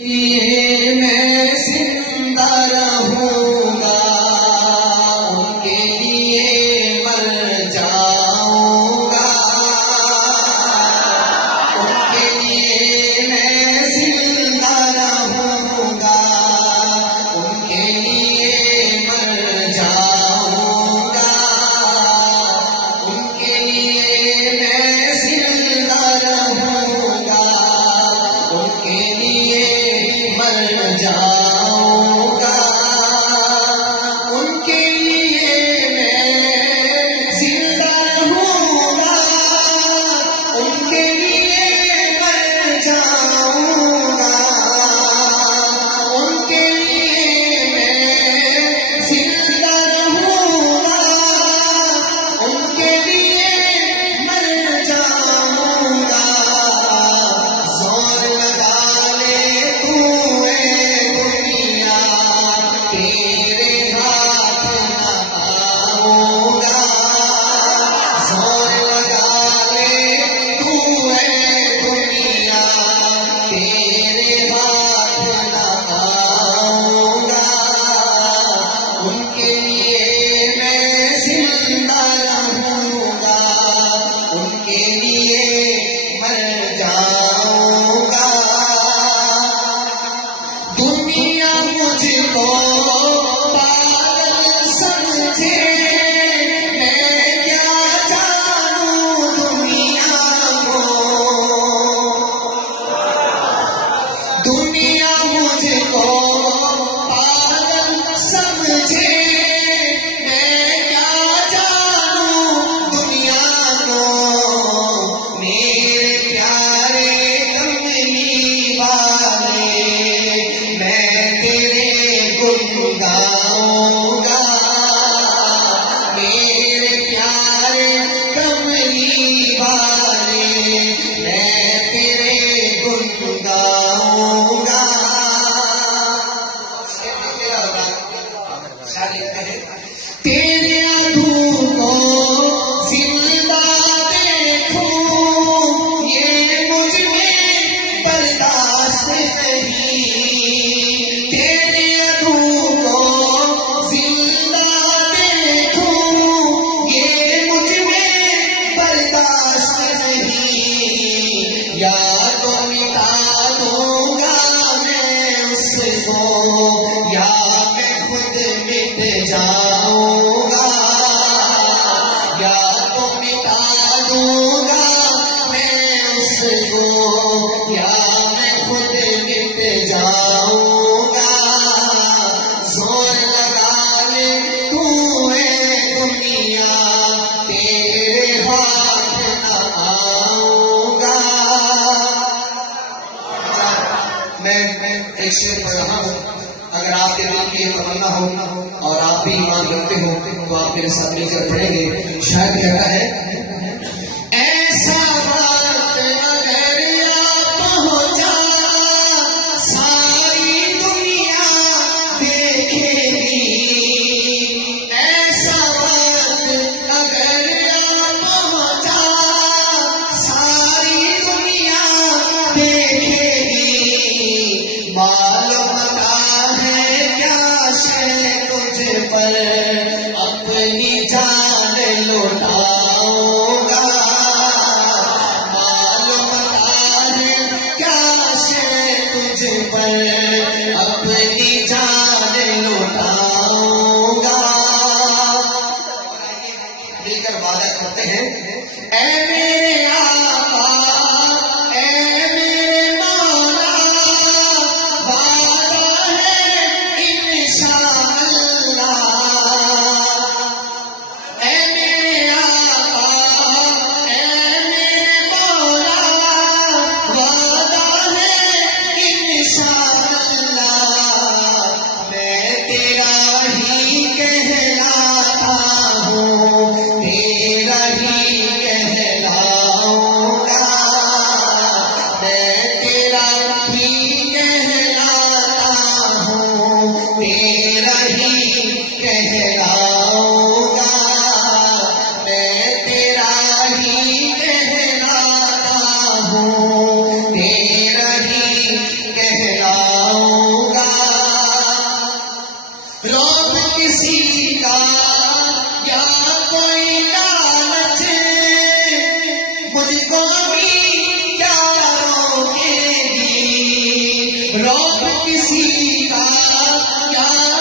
ये मैं जिंदा रहूंगा, उनके लिए मर जाऊंगा, उनके लिए मैं जिंदा रहूंगा, उनके लिए मर जाऊंगा, उनके लिए मैं जिंदा रहूंगा, उनके लिए मर जाऊंगा, उनके लिए मैं जिंदा रहूंगा, उनके लिए मर जाऊंगा, उनके लिए मैं जिंदा रहूंगा, उनके लिए मर जाऊंगा। जोर लगा ले तू दुनिया, तेरे हाथ न आऊंगा। जोर लगा ले तू दुनिया, तेरे हाथ न आऊंगा। उनके लिए मैं जिंदा रहूंगा, उनके लिए मर जाऊंगा। दुनिया मुझको पागल समझे, मैं क्या जानूं दुनिया को। दुनिया मुझको पागल समझे, मैं क्या जानूं दुनिया को। मेरे प्यारे कमली वाले, मैं तेरे गुण गाऊंगा। मेरे प्यारे कमली वाले, मैं तेरे गुण गाऊंगा। तेरे आंखों को जिंदा देखूं, ये मुझ में बर्दाश्त नहीं। तेरे आंखों को जिंदा देखूं, ये मुझ में बर्दाश्त नहीं। या तो मिटा दूंगा मैं उसको, या मैं खुद मिट जाऊंगा। या तो मिटा दूंगा मैं उसको, या मैं खुद मिट जाऊंगा। जोर लगा ले तू दुनिया, तेरे हाथ न आऊंगा। मैं एक शेर पढ़ रहा हूँ, अगर आपके दिल की ये तमन्ना हो और आप भी ईमान रखते हो तो आप मेरे साथ मिलकर पढ़ेंगे। शायद कहता है, ऐसा वक्त अगर आ पहुंचा, सारी दुनिया देखेगी। ऐसा वक्त अगर आ पहुंचा, सारी दुनिया देखेगी। मालूम है क्या शय तुझ पर अपनी जान लौटाऊंगा। मालूम है क्या शय तुझ पर अपनी जान लौटाऊंगा। मिलकर वादा करते हैं, ऐ मेरे आका, ऐ मेरे मौला, वादा है इंशाअल्लाह। ऐ मेरे आका, ऐ मेरे मौला, वादा है इंशाअल्लाह। रौब किसी का क्या